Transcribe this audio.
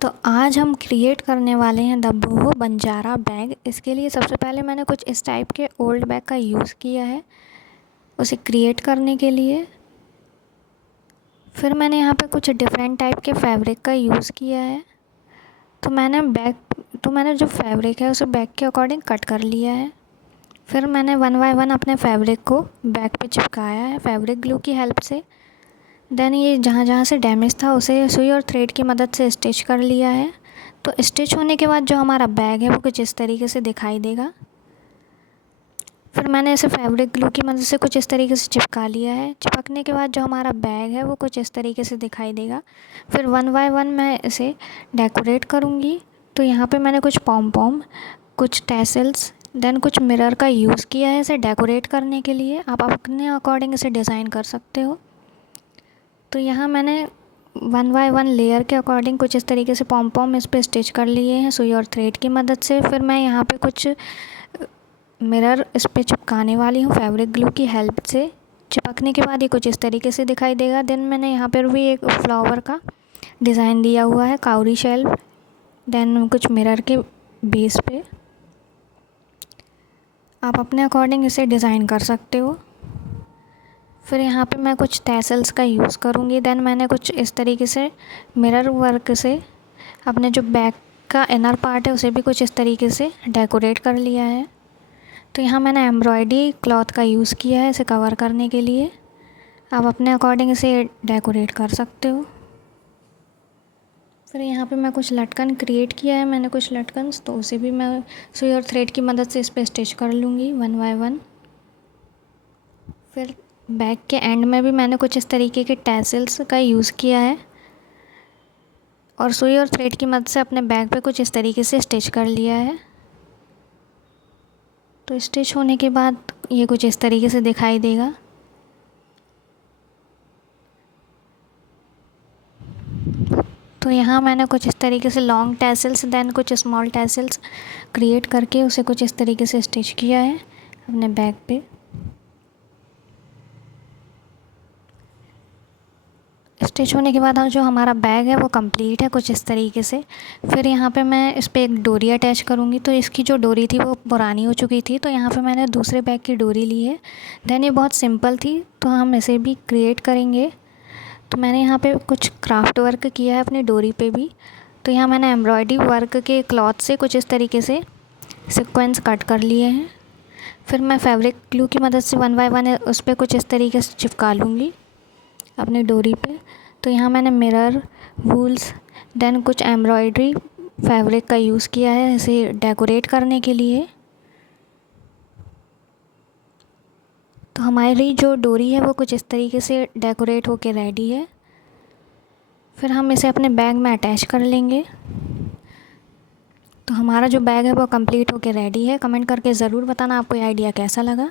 तो आज हम क्रिएट करने वाले हैं द बोहो बंजारा बैग। इसके लिए सबसे पहले मैंने कुछ इस टाइप के ओल्ड बैग का यूज़ किया है उसे क्रिएट करने के लिए। फिर मैंने यहाँ पे कुछ डिफरेंट टाइप के फैब्रिक का यूज़ किया है। तो मैंने जो फैब्रिक है उसे बैग के अकॉर्डिंग कट कर लिया है। फिर मैंने वन बाय वन अपने फैब्रिक को बैग पे चिपकाया है फैब्रिक ग्लू की हेल्प से। देन ये जहाँ जहाँ से डैमेज था उसे सुई और थ्रेड की मदद से स्टिच कर लिया है। तो स्टिच होने के बाद जो हमारा बैग है वो कुछ इस तरीके से दिखाई देगा। फिर मैंने इसे फैब्रिक ग्लू की मदद से कुछ इस तरीके से चिपका लिया है। चिपकने के बाद जो हमारा बैग है वो कुछ इस तरीके से दिखाई देगा। फिर वन बाय वन मैं इसे डेकोरेट करूँगी। तो यहाँ पे मैंने कुछ पॉम पॉम, कुछ टैसल्स, देन कुछ मिरर का यूज़ किया है इसे डेकोरेट करने के लिए। आप अपने अकॉर्डिंग इसे डिज़ाइन कर सकते हो। तो यहाँ मैंने वन बाय वन लेयर के अकॉर्डिंग कुछ इस तरीके से पॉम पॉम इस पर स्टिच कर लिए हैं सुई और थ्रेड की मदद से। फिर मैं यहाँ पे कुछ मिरर इस पर चिपकाने वाली हूँ फैब्रिक ग्लू की हेल्प से। चिपकने के बाद ये कुछ इस तरीके से दिखाई देगा। देन मैंने यहाँ पर भी एक फ्लावर का डिज़ाइन दिया हुआ है काउरी शेल, देन कुछ मिरर के बेस पे। आप अपने अकॉर्डिंग इसे डिज़ाइन कर सकते हो। फिर यहाँ पे मैं कुछ टैसल्स का यूज़ करूँगी। देन मैंने कुछ इस तरीके से मिरर वर्क से अपने जो बैक का इनर पार्ट है उसे भी कुछ इस तरीके से डेकोरेट कर लिया है। तो यहाँ मैंने एम्ब्रॉयडरी क्लॉथ का यूज़ किया है इसे कवर करने के लिए। आप अपने अकॉर्डिंग इसे डेकोरेट कर सकते हो। फिर यहाँ पे मैं कुछ लटकन क्रिएट किया है मैंने कुछ लटकन्स, तो उसे भी मैं सुई और थ्रेड की मदद से इस पर स्टिच कर लूँगी वन बाय वन। फिर बैक के एंड में भी मैंने कुछ इस तरीके के टैसल्स का यूज़ किया है और सुई और थ्रेड की मदद से अपने बैग पे कुछ इस तरीके से स्टिच कर लिया है। तो स्टिच होने के बाद ये कुछ इस तरीके से दिखाई देगा। तो यहाँ मैंने कुछ इस तरीके से लॉन्ग टैसल्स देन कुछ स्मॉल टैसल्स क्रिएट करके उसे कुछ इस तरीके से स्टिच किया है अपने बैग पे। स्टिच होने के बाद जो हमारा बैग है वो कंप्लीट है कुछ इस तरीके से। फिर यहाँ पे मैं इस पर एक डोरी अटैच करूँगी। तो इसकी जो डोरी थी वो पुरानी हो चुकी थी, तो यहाँ पे मैंने दूसरे बैग की डोरी ली है। देन ये बहुत सिंपल थी तो हम इसे भी क्रिएट करेंगे। तो मैंने यहाँ पे कुछ क्राफ्ट वर्क किया है अपनी डोरी पे भी। तो यहाँ मैंने एम्ब्रॉयडरी वर्क के क्लॉथ से कुछ इस तरीके से सीक्वेंस कट कर लिए हैं। फिर मैं फैब्रिक ग्लू की मदद से वन बाय वन उस पर कुछ इस तरीके से चिपका लूँगी अपनी डोरी पे। तो यहाँ मैंने मिरर, वूल्स, देन कुछ एम्ब्रॉयडरी फैब्रिक का यूज़ किया है इसे डेकोरेट करने के लिए। तो हमारी जो डोरी है वो कुछ इस तरीके से डेकोरेट होके रेडी है। फिर हम इसे अपने बैग में अटैच कर लेंगे। तो हमारा जो बैग है वो कंप्लीट होके रेडी है। कमेंट करके ज़रूर बताना आपको ये आइडिया कैसा लगा।